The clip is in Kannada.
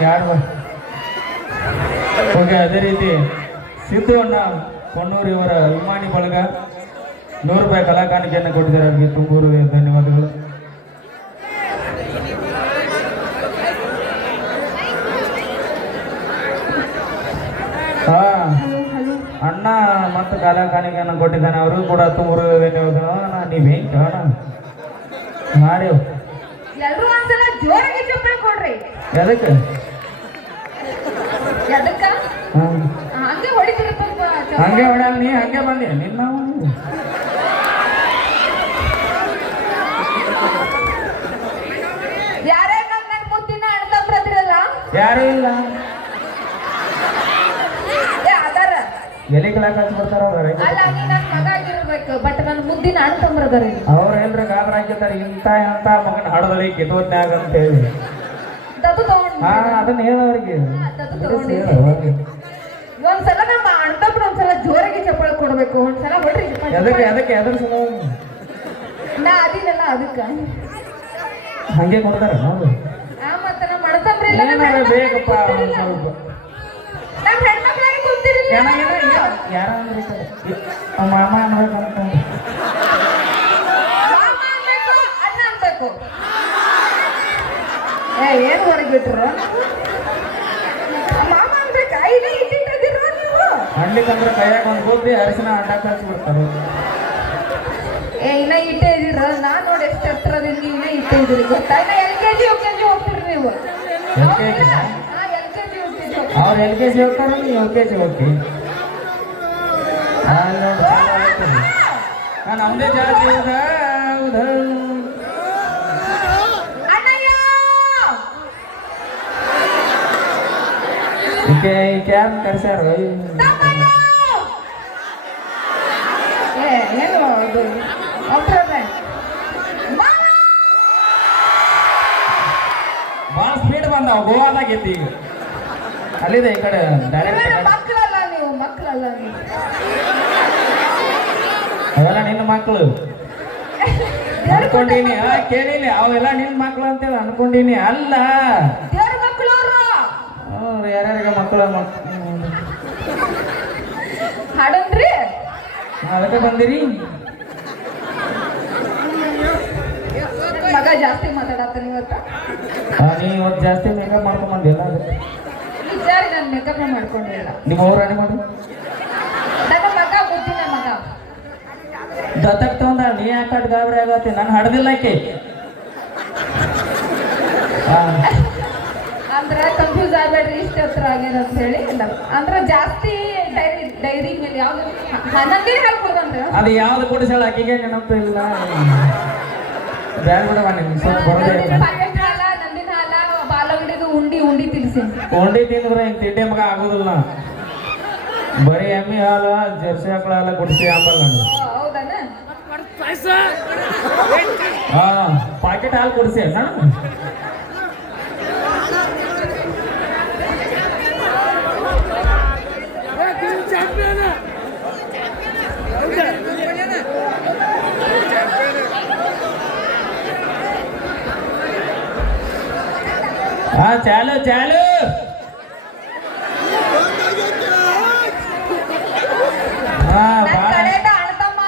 ಯಾರು? ಓಕೆ ಅದೇ ರೀತಿ ಸಿದ್ದು ಅಣ್ಣ ಕೊಣ್ಣೂರು ಇವರ ಅಭಿಮಾನಿ ಬಳಗ ನೂರು ರೂಪಾಯಿ ಕಲಾಕಾಣಿಕೆಯನ್ನು ಕೊಟ್ಟಿದ್ದಾರೆ. ಅವರಿಗೆ ತುಂಬೂರು ಧನ್ಯವಾದಗಳು. ಹಾ ಅಣ್ಣ ಮತ್ತು ಕಲಾಕಾಣಿಕೆಯನ್ನು ಕೊಟ್ಟಿದ್ದಾನೆ. ಅವರು ಕೂಡ ತುಂಬೂರು ಧನ್ಯವಾದಗಳು. ಅಣ್ಣ ನೀವು ಹೆಂಗೆ ಕೇಳೋಣ ಮಾಡಿ ಎದಕ್ಕೆ? ಎದಕ್ಕ? ಹಂಗೆ ಹೊಡ್ಯಾಲ ನೀ ಹಂಗೆ ಬಂದಿ. ನಿನ್ನ ಯಾರೇ ನನ್ ನನ್ ಮುದ್ದಿನ ಅಣ್ತಂಬ್ರದಿರಲ್ಲ ಯಾರೂ ಇಲ್ಲ. ಅದಾರ. ಎಲೆ ಕಲಾಕ ಬರ್ತಾರ ಅವ್ರ ಅಲ್ಲ ನೀ ನನ್ ಮಗ ಆಗಿರ್ಬೇಕು ಬಟ್ ನನ್ನ ಮುದ್ದಿನ ಅಣ್ತಂಬ್ರದಾರ ಅವ್ರ ಏನ್ರ ಗಾಬ್ರ ಹಾಕಿರ್ತಾರೆ ಇಂಥ ಅಂತ ಮಗನ ಹಾಡೋದಳಿ ಅಂತ ಹೇಳಿ ಅದನ್ನ ಹೇಳೋರಿಗೆ ಅದು ತಗೊಂಡಿದ್ದೆ. ಒಂದ್ಸಲ ನಮ್ಮ ಅಣ್ತಂಬ್ರ ಒಂದ್ಸಲ ಜೋರಾಗಿ ಚಪ್ಪಾಳೆ ಕೊಡ್ಬೇಕು. ಒಂದ್ಸಲ ಹೊಡ್ರಿ ಎದಕ್ಕೆ ಎದ್ರ ಸಲುವಾಗಿ ನಾ ಅದಿನಲ್ಲ ಅದಕ್ಕ. ಹಂಗೆ ಕೊಡ್ತಾರ ನಾವು ಆ ಮತ್ತ ನಮ್ಮ ನಮ್ಮ ಹೆಣ್ಮಕ್ಳಾಗಿ ಬೇಕಪ್ಪ ಒಂದ್. ಸ್ವಲ್ಪ. ನಮ್ಮ ಹೆಣ್ಮಕ್ಳಾಗಿ ಯಾರ ಅಂದ್ರೆ ಮಾಮ ಅನ್ಬೇಕಂತ. ಏ ಏನ್ ಹೊರಗಿಟ್ರು ಮಾಮ ಅನ್ಲಿಕ್ಕಂದ್ರೆ ಕೈಯಾಗ ಒಂದು ಗುದ್ದಿ ಅರಿಶಿನ ಅಡ್ಡ ಹಚ್ಬಿಡ್ತಾರೆ ಏ ಇನ್ನ ಇಟ್ಟೇ ಇದೀರ ನಾ ನೋಡಿ ಎಷ್ಟು ಹತ್ರದಿಂದ ಇನ್ನ ಇಟ್ಟೇ ಇದೀರಿ ಗೊತ್ತಾ? ಇನ್ನ L K G U K G ಹೋಗ್ತೀರಿ ನೀವು? ಅವ್ರು ಎಲ್ ಕೆ ಜಿ ಹೋಗ್ತಾರೆ ನೀವು ಯು ಕೆ ಜಿ ನಾನು ಅವನೇ ಜಾತಿ ಹೌದಾ? ಹೌದಾ? ಈಕೆ ಈಕೆ ಯಾರು ಕರ್ಸ್ಯಾರ. ಏನು ಇದು? ಭಾಳ ಸ್ಪೀಡ್ ಬಂದಾವ ಗೋವಾದಾಗ ಐತಿ ಈಗ. ಅಲ್ಲಿದೆ ಈ ಕಡೆ ಡೈರೆಕ್ಟ್ ಮಕ್ಕಳಲ್ಲ ನೀವು ಮಕ್ಕಳಲ್ಲ ನೀವು. ಅವೆಲ್ಲ ನಿನ್ನ ಮಕ್ಕಳು ಅನ್ಕೊಂಡೀನಿ ಕೇಳಿನಿ ಅವೆಲ್ಲ ನಿನ್ನ ಮಕ್ಕಳು ಅಂತೇಳಿ ಅನ್ಕೊಂಡಿನಿ ಅಲ್ಲ ದೇವ್ರ ಮಕ್ಕಳು ಅವರು ಅವ್ರು ಯಾರ್ಯಾರಿಗೆ ಮಕ್ಕಳು ಹಾಡನ್ರಿ ಅದಕ್ಕೆ ಬಂದಿರಿ? ಮಗ ಜಾಸ್ತಿ ಮಾತಾಡತ್ತಾನ ಇವತ್ತು. ನೀ ಇವತ್ತು ಜಾಸ್ತಿ ಮೇಕಪ್ ಮಾಡ್ಕೊಂಡ್ ಬಂದಿಲ್ಲ ಅದಕ್ಕೆ. ವಿಚಾರಿ ನಾನು ಮೇಕಪ್ ಮಾಡ್ಕೊಂಡಿಲ್ಲ ನಿಮ್ಮ ಅವ್ರ ಮಾಡು ನನ್ನ ಮಗ ಬುದ್ಧಿನ ಮಗ. ದತ್ತಕ್ ತಗೊಂಡ ನೀ ಯಾಕೆ ಗಾಬರಿ ಆಗತ್ತಿ? ನಾನು ಹಡ್ದಿಲ್ಲ ಆಕೆ. ಅಂದ್ರ ಕನ್ಫ್ಯೂಸ್ ಆಗ್ಬೇಡ್ರಿ ಇಷ್ಟ ಹತ್ರ ಆಗ್ಯಾರ ಅಂತ ಹೇಳಿ. ಅಂದ್ರೆ ಅಂದ್ರ ಜಾಸ್ತಿ ಡೈರಿ ಡೈರಿ ಮೇಲೆ ಯಾವ್ದು ಅದು ಯಾವ್ದು ಕೊಡಿಸಲ್ಲ ಆಕೆಗೆ ನೆನಪು ಇಲ್ಲ. ಬ್ಯಾಡ ಬಿಡವ ನಿಮ್ಗೆ ಸ್ವಲ್ಪ ಬರೋದೇ ನಂದಿನ ಇಲ್ಲ ಪ್ಯಾಕೆಟ್ ಹಾಲ ನಂದಿನ ಹಾಲ ಬಾಲಗಡಿದು ಉಂಡಿ ಉಂಡಿ ತಿನ್ಸಿ. ಉಂಡಿ ತಿಂದ್ರೆ ಹಿಂಗೆ ತಿಂಡಿ ಮಗ ಆಗೋದಿಲ್ಲ. ಬರೀ ಎಮ್ಮಿ ಹಾಲು ಜರ್ಸಿ ಆಕಳ ಹಾಲು ಕುಡಿಸಿ ಆಂಬಲ್ಲ ನಾನು. ಹೌದನ? ಹಾ ಪಾಕೆಟ್ ಹಾಲು ಕುಡಿಸಿ ನಾನು ಹಾ ಚಾಲು ಚಾಲು. ಹಾ ನನ್ ಭಾಳ ಕಡೆಯಿಂದ ಅಣ್ತಮ್ಮ